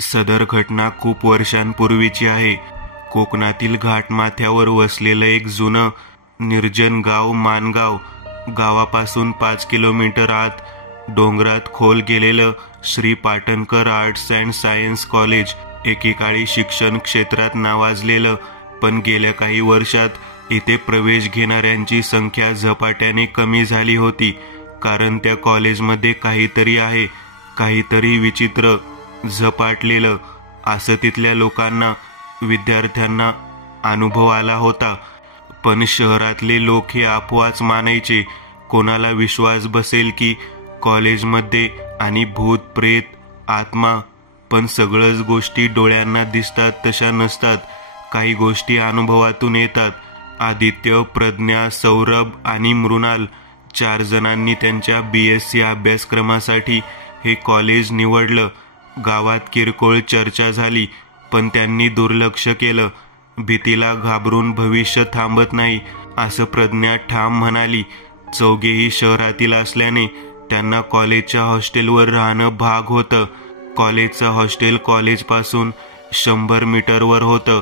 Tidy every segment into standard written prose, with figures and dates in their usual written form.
सदर घटना खूप वर्षांपूर्वीची आहे. कोकणातील घाटमाथ्यावर वसलेलं एक जुनं निर्जन गाव माणगाव. गावापासून 5 किलोमीटर आत डोंगरात खोल गेलेलं Shri Patankar arts and science college एकेकाळी शिक्षण क्षेत्रात नावाजलेलं, पण गेल्या काही वर्षात इथे प्रवेश घेणाऱ्यांची संख्या झपाट्याने कमी झाली होती. कारण त्या कॉलेजमध्ये काहीतरी आहे, काहीतरी विचित्र झपाटलेलं, असं तिथल्या लोकांना, विद्यार्थ्यांना अनुभव आला होता. पण शहरातले लोक हे अफवाच मानायचे. कोणाला विश्वास बसेल की कॉलेजमध्ये आणि भूत प्रेत आत्मा? पण सगळ्याच गोष्टी डोळ्यांना दिसतात तशा नसतात. काही गोष्टी अनुभवातून येतात. आदित्य, प्रज्ञा, सौरभ आणि मृणाल 4 जणांनी त्यांच्या BSc अभ्यासक्रमासाठी हे कॉलेज निवडलं. गावात किरकोळ चर्चा झाली, पण त्यांनी दुर्लक्ष केलं. भीतीला घाबरून भविष्य थांबत नाही, असं प्रज्ञा ठाम म्हणाली. चौघेही शहरातील असल्याने त्यांना कॉलेजच्या हॉस्टेलवर राहणं भाग होतं. कॉलेजचं हॉस्टेल कॉलेजपासून 100 मीटरवर होतं.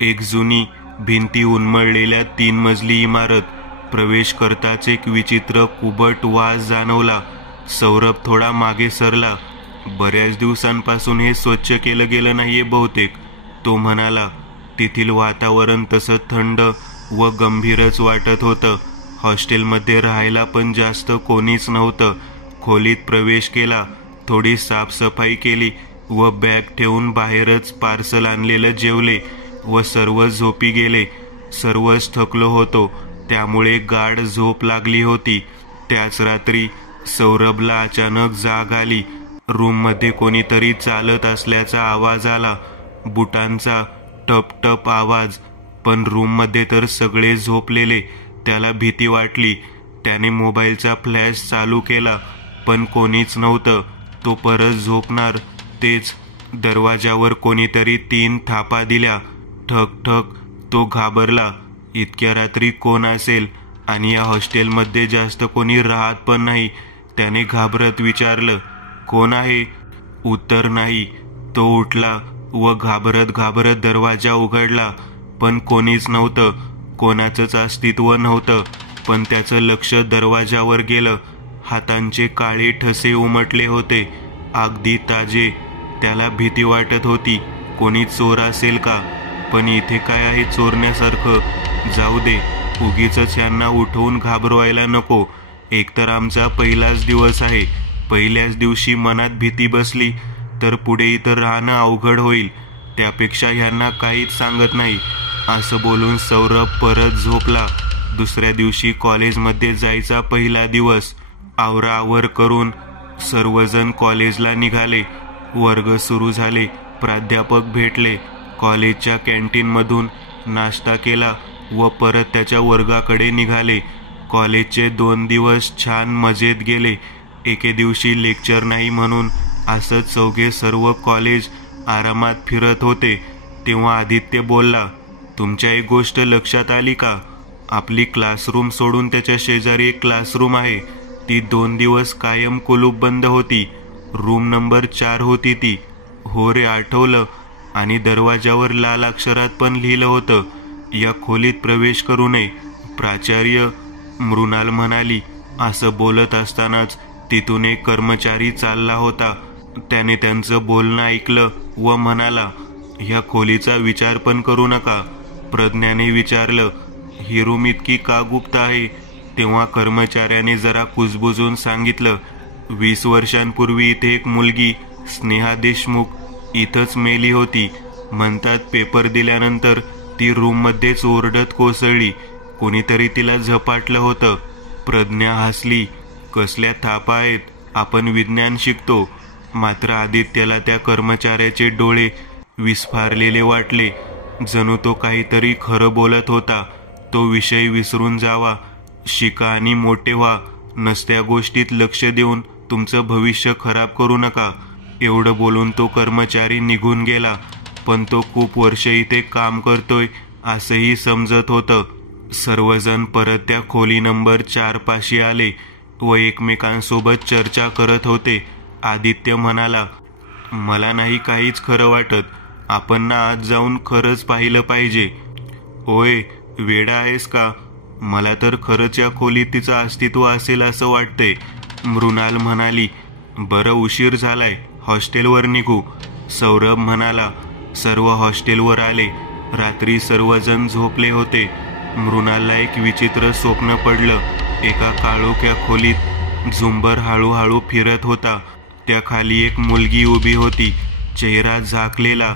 एक जुनी, भिंती उन्मळलेल्या 3 मजली इमारत. प्रवेश करताच एक विचित्र कुबट वास जाणवला. सौरभ थोडा मागे सरला. बऱ्याच दिवसांपासून हे स्वच्छ केलं गेलं नाहीये बहुतेक, तो म्हणाला. तेथील वातावरण तसं थंड व गंभीरच वाटत होतं. हॉस्टेलमध्ये राहायला पण जास्त कोणीच नव्हतं. खोलीत प्रवेश केला, थोडी साफसफाई केली व बॅग ठेवून बाहेरच पार्सल आणलेलं जेवले व सर्व झोपी गेले. सर्वच थकलो होतो, त्यामुळे गाढ झोप लागली होती. त्याच रात्री सौरभला अचानक जाग आली. रूममध्ये कोणीतरी चालत असल्याचा आवाज आला, बुटांचा टप टप आवाज. पण रूममध्ये तर सगळे झोपलेले. त्याला भीती वाटली. त्याने मोबाईलचा फ्लॅश चालू केला, पण कोणीच नव्हतं. तो परत झोपणार तेच. दरवाजावर कोणीतरी 3 थापा दिल्या. ठक ठक. तो घाबरला. इतक्या रात्री कोण असेल? आणि या हॉस्टेलमध्ये जास्त कोणी राहत पण नाही. त्याने घाबरत विचारलं, कोण आहे? उत्तर नाही. तो उठला व घाबरत घाबरत दरवाजा उघडला, पण कोणीच नव्हतं. कोणाचंच अस्तित्व नव्हतं. पण त्याचं लक्ष दरवाजावर गेलं. हातांचे काळे ठसे उमटले होते, अगदी ताजे. त्याला भीती वाटत होती, कोणी चोर असेल का? पण इथे काय आहे चोरण्यासारखं? जाऊ दे, उगीचच यांना उठवून घाबरवायला नको. एकतर आमचा पहिलाच दिवस आहे. पहिल्याच दिवशी मनात भीती बसली तर पुढे इथं राहणं अवघड होईल. त्यापेक्षा ह्यांना काहीच सांगत नाही, असं बोलून सौरभ परत झोपला. दुसऱ्या दिवशी कॉलेजमध्ये जायचा पहिला दिवस. आवराआवर करून सर्वजण कॉलेजला निघाले. वर्ग सुरू झाले. प्राध्यापक भेटले. कॉलेजच्या कॅन्टीनमधून नाश्ता केला व परत त्याच्या वर्गाकडे निघाले. कॉलेजचे 2 दिवस छान मजेत गेले. एके दिवशी लेक्चर नाही म्हणून असंच चौघे सर्व कॉलेज आरामात फिरत होते. तेव्हा आदित्य बोलला, तुमच्या एक गोष्ट लक्षात आली का? आपली क्लासरूम सोडून त्याच्या शेजारी एक क्लासरूम आहे. ती 2 दिवस कायम कुलूप बंद होती. रूम नंबर 4 होती ती. हो रे, आठवलं. आणि दरवाजावर लाल अक्षरात पण लिहिलं होतं, या खोलीत प्रवेश करू नये. प्राचार्य, मृणाल म्हणाली. असं बोलत असतानाच तिथून एक कर्मचारी चालला होता. त्याने त्यांचं बोलणं ऐकलं व म्हणाला, ह्या खोलीचा विचार पण करू नका. प्रज्ञाने विचारलं, ही रूम इतकी का गुप्त आहे? तेव्हा कर्मचाऱ्याने जरा कुजबुजून सांगितलं, 20 वर्षांपूर्वी इथे एक मुलगी, स्नेहा देशमुख, इथंच मेली होती. म्हणतात पेपर दिल्यानंतर ती रूममध्येच ओरडत कोसळली. कोणीतरी तिला झपाटलं होतं. प्रज्ञा हसली. कसल्या थापा आहेत? आपण विज्ञान शिकतो. मात्र आदित्यला त्या कर्मचाऱ्याचे डोळे विस्फारलेले वाटले. जणू तो काहीतरी खरं बोलत होता. तो विषय विसरून जावा, शिका आणि मोठे व्हा. नसत्या गोष्टीत लक्ष देऊन तुमचं भविष्य खराब करू नका. एवढं बोलून तो कर्मचारी निघून गेला. पण तो खूप वर्ष इथे काम करतोय असंही समजत होतं. सर्वजण परत त्या खोली नंबर 4 पाशी आले व एकमेकांसोबत चर्चा करत होते. आदित्य म्हणाला, मला नाही काहीच खरं वाटत. आपण ना आत जाऊन खरंच पाहिलं पाहिजे. ओय, वेडा आहेस का? मला तर खरंच या खोलीत तिचं अस्तित्व असेल असं वाटतंय, मृणाल म्हणाली. बरं, उशीर झालाय, हॉस्टेलवर निघू, सौरभ म्हणाला. सर्व हॉस्टेलवर आले. रात्री सर्वजण झोपले होते. मृणालला एक विचित्र स्वप्न पडलं. एका काळोख्या खोलीत झुंबर हळूहळू फिरत होता. त्या खाली एक मुलगी उभी होती. चेहरा झाकलेला,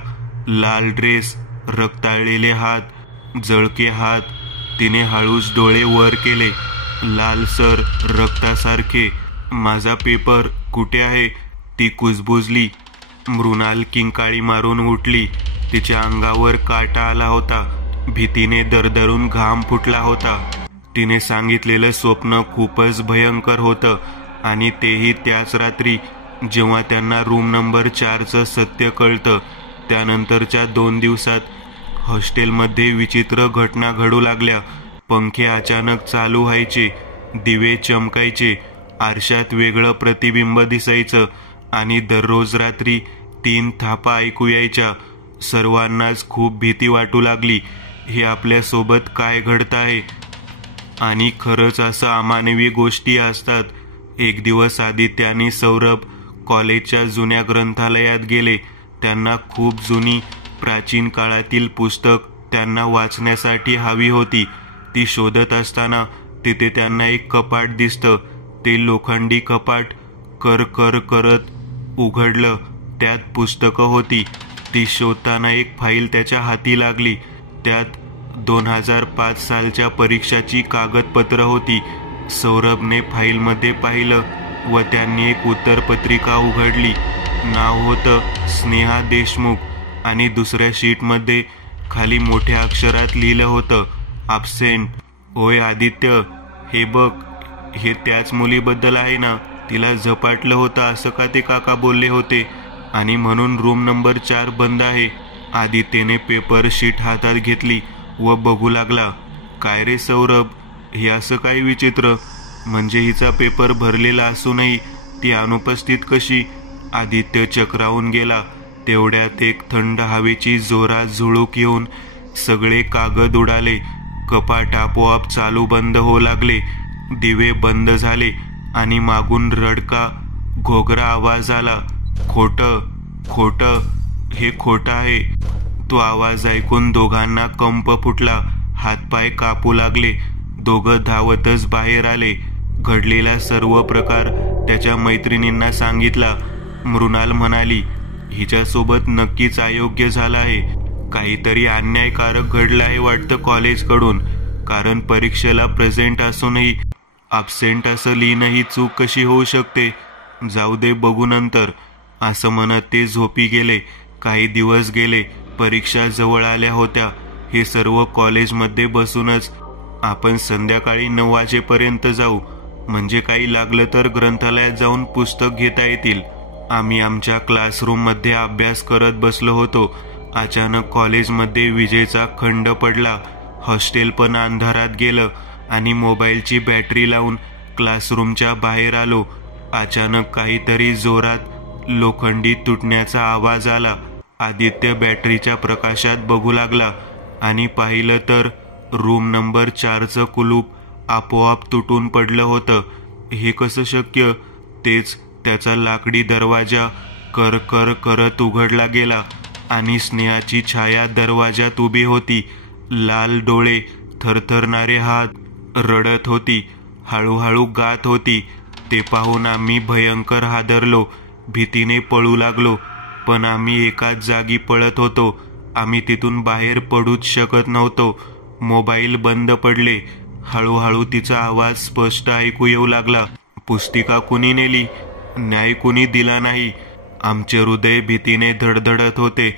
लाल ड्रेस, रक्ताळलेले हात, जळके हात. तिने हळूच डोळे वर केले, लालसर, रक्तासारखे. माझा पेपर कुठे आहे? ती कुजबुजली. मृणाल किंकाळी मारून उठली. तिच्या अंगावर काटा आला होता. भीतीने दरदरून घाम फुटला होता. तिने सांगितलेलं स्वप्न खूपच भयंकर होतं, आणि तेही त्याच रात्री जेव्हा त्यांना रूम नंबर 4चं सत्य कळतं. त्यानंतरच्या 2 दिवसात हॉस्टेलमध्ये विचित्र घटना घडू लागल्या. पंखे अचानक चालू व्हायचे, दिवे चमकायचे, आरशात वेगळं प्रतिबिंब दिसायचं, आणि दररोज रात्री 3 थापा ऐकू यायच्या. सर्वांनाच खूप भीती वाटू लागली. हे आपल्यासोबत काय घडत आहे? आणि खरंच असं अमानवी गोष्टी असतात. एक दिवस आदित्य आणि सौरभ कॉलेजच्या जुन्या ग्रंथालयात गेले. त्यांना खूप जुनी, प्राचीन काळातील पुस्तक त्यांना वाचण्यासाठी हवी होती. ती शोधत असताना तिथे त्यांना एक कपाट दिसतं. ते लोखंडी कपाट कर कर करत उघडलं. त्यात पुस्तकं होती. ती शोधताना एक फाईल त्याच्या हाती लागली. त्यात 2005 सालच्या परीक्षाची कागदपत्र होती. सौरभने फाईलमध्ये पाहिलं व त्यांनी एक उत्तरपत्रिका उघडली. नाव होतं स्नेहा देशमुख, आणि दुसऱ्या शीटमध्ये खाली मोठ्या अक्षरात लिहिलं होतं ॲब्सेंट. ओय आदित्य, हे बघ, हे त्याच मुलीबद्दल आहे ना? तिला झपाटलं होतं असं का ते काका बोलले होते, आणि म्हणून रूम नंबर 4 बंद आहे. आदित्यने पेपर शीट हातात घेतली व बघू लागला. काय रे सौरभ, हे असं काय विचित्र? म्हणजे हिचा पेपर भरलेला असूनही ती अनुपस्थित कशी? आदित्य चक्रावून गेला. तेवढ्यात एक थंड हवेची जोरात झुळूक येऊन सगळे कागद उडाले. कपाट आपोआप चालू बंद होऊ लागले. दिवे बंद झाले, आणि मागून रडका, घोगरा आवाज आला. खोटं, खोटं, हे खोटं आहे. तो आवाज ऐकून दोघांना कंप फुटला. हातपाय कापू लागले. दोघं धावतच बाहेर आले. घडलेला सर्व प्रकार त्याच्या मैत्रिणींना सांगितला. मृणाल म्हणाली, हिच्यासोबत नक्कीच अयोग्य झालं आहे. काहीतरी अन्यायकारक घडलं आहे वाटतं कॉलेजकडून, कारण परीक्षेला प्रेझेंट असूनही ॲब्सेंट असं लिहिणं ही चूक कशी होऊ शकते? जाऊ दे, बघू नंतर, असं म्हणत ते झोपी गेले. काही दिवस गेले. परीक्षा जवळ आल्या होत्या. हे सर्व कॉलेजमध्ये बसूनच. आपण संध्याकाळी 9 वाजेपर्यंत जाऊ, म्हणजे काही लागलं तर ग्रंथालयात जाऊन पुस्तक घेता येतील. आम्ही आमच्या क्लासरूममध्ये अभ्यास करत बसलो होतो. अचानक कॉलेजमध्ये विजेचा खंड पडला. हॉस्टेल पण अंधारात गेलं, आणि मोबाईलची बॅटरी लावून क्लासरूमच्या बाहेर आलो. अचानक काहीतरी जोरात लोखंडी तुटण्याचा आवाज आला. आदित्य बॅटरीच्या प्रकाशात बघू लागला, आणि पाहिलं तर रूम नंबर 4चं कुलूप आपोआप तुटून पडलं होतं. हे कसं शक्य? तेच त्याचा लाकडी दरवाजा कर कर करत उघडला गेला, आणि स्नेहाची छाया दरवाजात उभी होती. लाल डोळे, थरथरणारे हात, रडत होती, हळूहळू गात होती. ते पाहून आम्ही भयंकर हादरलो. भीतीने पळू लागलो, पण आम्ही एकाच जागी पळत होतो. आम्ही तिथून बाहेर पडूच शकत नव्हतो. मोबाईल बंद पडले. हळूहळू तिचा आवाज स्पष्ट ऐकू येऊ लागला. पुस्तिका कुणी नेली? न्याय कुणी दिला नाही? आमचे हृदय भीतीने धडधडत होते.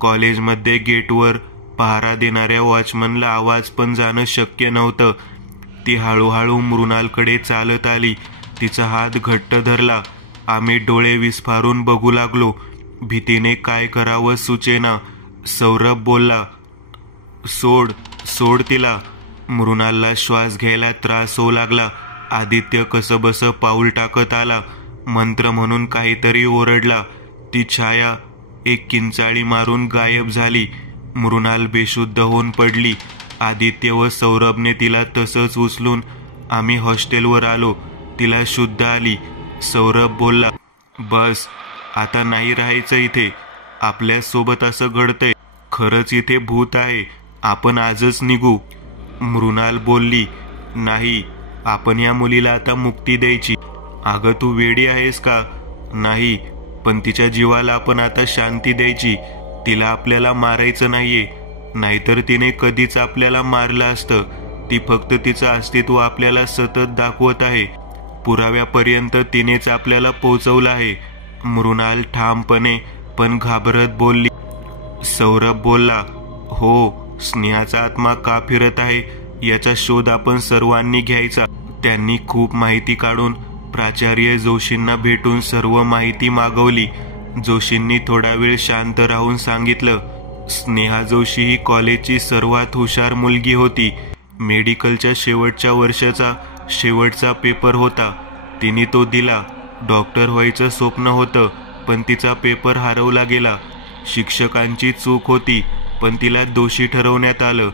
कॉलेजमध्ये गेटवर पहारा देणाऱ्या वॉचमनला आवाज पण जाणं शक्य नव्हतं. ती हळूहळू मृणालकडे चालत आली. तिचा हात घट्ट धरला. आम्ही डोळे विस्फारून बघू लागलो. भीतीने काय करावं सुचेना. सौरभ बोलला, सोड, सोड तिला. मृणालला श्वास घ्यायला त्रास होऊ लागला. आदित्य कसंबसं पाऊल टाकत आला. मंत्र म्हणून काहीतरी ओरडला. ती छाया एक किंचाळी मारून गायब झाली. मृणाल बेशुद्ध होऊन पडली. आदित्य व सौरभने तिला तसंच उचलून आम्ही हॉस्टेलवर आलो. तिला शुद्ध आली. सौरभ बोलला, बस आता नाही राहायचं इथे. आपल्या सोबत असं घडतंय. खरंच इथे भूत आहे. आपण आजच निघू. मृणाल बोलली, नाही, आपण या मुलीला आता मुक्ती द्यायची. अगं तू वेडी आहेस का? नाही, पण तिच्या जीवाला आपण आता शांती द्यायची. तिला आपल्याला मारायचं नाहीये, नाहीतर तिने कधीच आपल्याला मारलं असतं. ती फक्त तिचं अस्तित्व आपल्याला सतत दाखवत आहे. पुराव्यापर्यंत तिनेच आपल्याला पोहोचवलं आहे. मृणाल ठामपणे पण घाबरत बोलली. सौरभ बोलला, हो, स्नेहाचा आत्मा का फिरत आहे याचा शोध आपण सर्वांनी घ्यायचा. त्यांनी खूप माहिती काढून प्राचार्य जोशींना भेटून सर्व माहिती मागवली. जोशींनी थोडा वेळ शांत राहून सांगितलं, स्नेहा जोशी ही कॉलेजची सर्वात हुशार मुलगी होती. मेडिकलच्या शेवटच्या वर्षाचा शेवटचा पेपर होता. तिने तो दिला. डॉक्टर व्हायचं स्वप्न होतं, पण तिचा पेपर हरवला गेला. शिक्षकांची चूक होती, पण तिला दोषी ठरवण्यात आलं.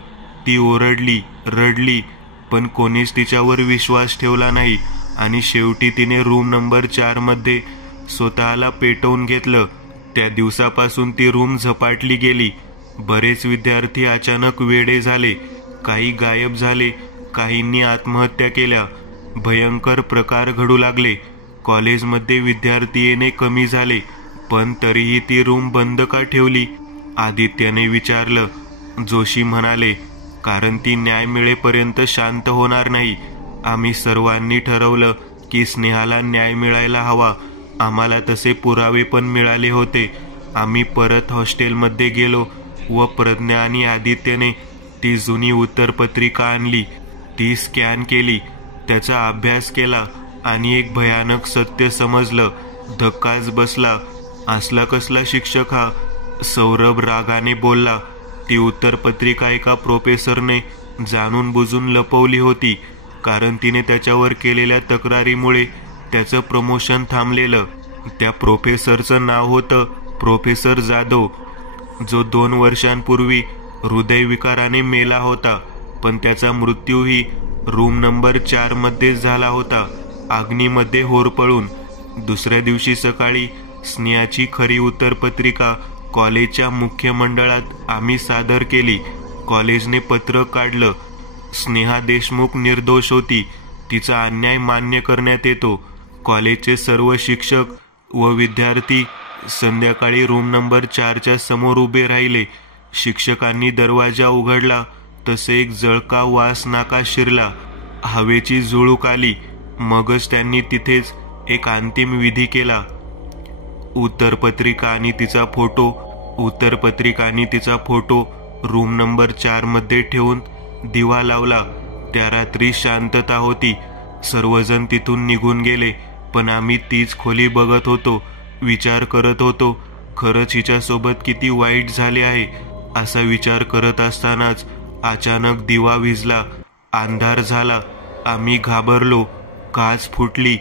ती ओरडली, रडली, पण कोणीच तिच्यावर विश्वास ठेवला नाही आणि शेवटी तिने रूम नंबर 4 मध्ये स्वतःला पेटवून घेतलं. त्या दिवसापासून ती रूम झपाटली गेली. बरेच विद्यार्थी अचानक वेडे झाले, काही गायब झाले, काहींनी आत्महत्या केल्या. भयंकर प्रकार घडू लागले. कॉलेजमध्ये विद्यार्थी येणे कमी झाले, पण तरीही ती रूम बंद का ठेवली? आदित्यने विचारलं. जोशी म्हणाले, कारण ती न्याय मिळेपर्यंत शांत होणार नाही. आम्ही सर्वांनी ठरवलं की स्नेहाला न्याय मिळायला हवा. आम्हाला तसे पुरावे पण मिळाले होते. आम्ही परत हॉस्टेलमध्ये गेलो व प्रज्ञा आणि आदित्यने ती जुनी उत्तरपत्रिका आणली. ती स्कॅन केली, त्याचा अभ्यास केला आणि एक भयानक सत्य समजलं. धक्काच बसला. असला कसला शिक्षक हा? सौरभ रागाने बोलला. ती उत्तरपत्रिका एका प्रोफेसरने जाणून बुजून लपवली होती, कारण तिने त्याच्यावर केलेल्या तक्रारीमुळे त्याचं प्रमोशन थांबलेलं. त्या प्रोफेसरचं नाव होतं प्रोफेसर जाधव, जो 2 वर्षांपूर्वी हृदयविकाराने मेला होता. पण त्याचा मृत्यूही रूम नंबर 4 मध्येच झाला होता, अग्नीमध्ये होरपळून. दुसऱ्या दिवशी सकाळी स्नेहाची खरी उत्तरपत्रिका कॉलेजच्या मुख्य मंडळात आम्ही सादर केली. कॉलेजने पत्र काढलं. स्नेहा देशमुख निर्दोष होती. तिचा अन्याय मान्य करण्यात येतो. कॉलेजचे सर्व शिक्षक व विद्यार्थी संध्याकाळी रूम नंबर 4च्या समोर उभे राहिले. शिक्षकांनी दरवाजा उघडला तसे एक जळका वास नाकात शिरला. हवेची झुळूक आली. मगच त्यांनी तिथेच एक अंतिम विधी केला. उत्तरपत्रिका आणि तिचा फोटो रूम नंबर 4 मध्ये ठेवून दिवा लावला. त्या रात्री शांतता होती. सर्वजण तिथून निघून गेले, पण आम्ही तीच खोली बघत होतो. विचार करत होतो, खरंच हिच्यासोबत किती वाईट झाले आहे. असा विचार करत असतानाच अचानक दिवा विझला. अंधार झाला. आम्ही घाबरलो. काच फुटली.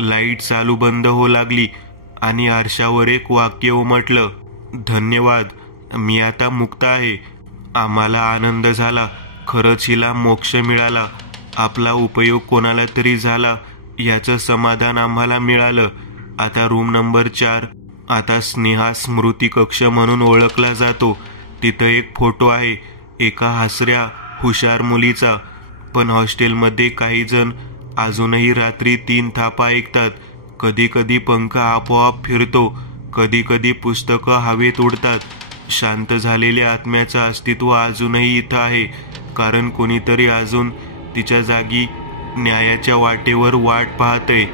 लाईट चालू बंद होऊ लागली आणि आरशावर एक वाक्य उमटलं, धन्यवाद, मी आता मुक्त आहे. आम्हाला आनंद झाला. खरंच हिला मोक्ष मिळाला. आपला उपयोग कोणाला तरी झाला याचं समाधान आम्हाला मिळालं. आता रूम नंबर 4 आता स्नेहा स्मृती कक्ष म्हणून ओळखला जातो. तिथं एक फोटो आहे, एका हसऱ्या हुशार मुलीचा. पण हॉस्टेलमध्ये काही जण अजूनही रात्री 3 थापा ऐकतात. कधी कधी पंखा आपोआप फिरतो, कधी कधी पुस्तकं हवेत उडतात. शांत झालेल्या आत्म्याचं अस्तित्व अजूनही इथं आहे, कारण कोणीतरी अजून तिच्या जागी न्यायाच्या वाटेवर वाट पाहतंय.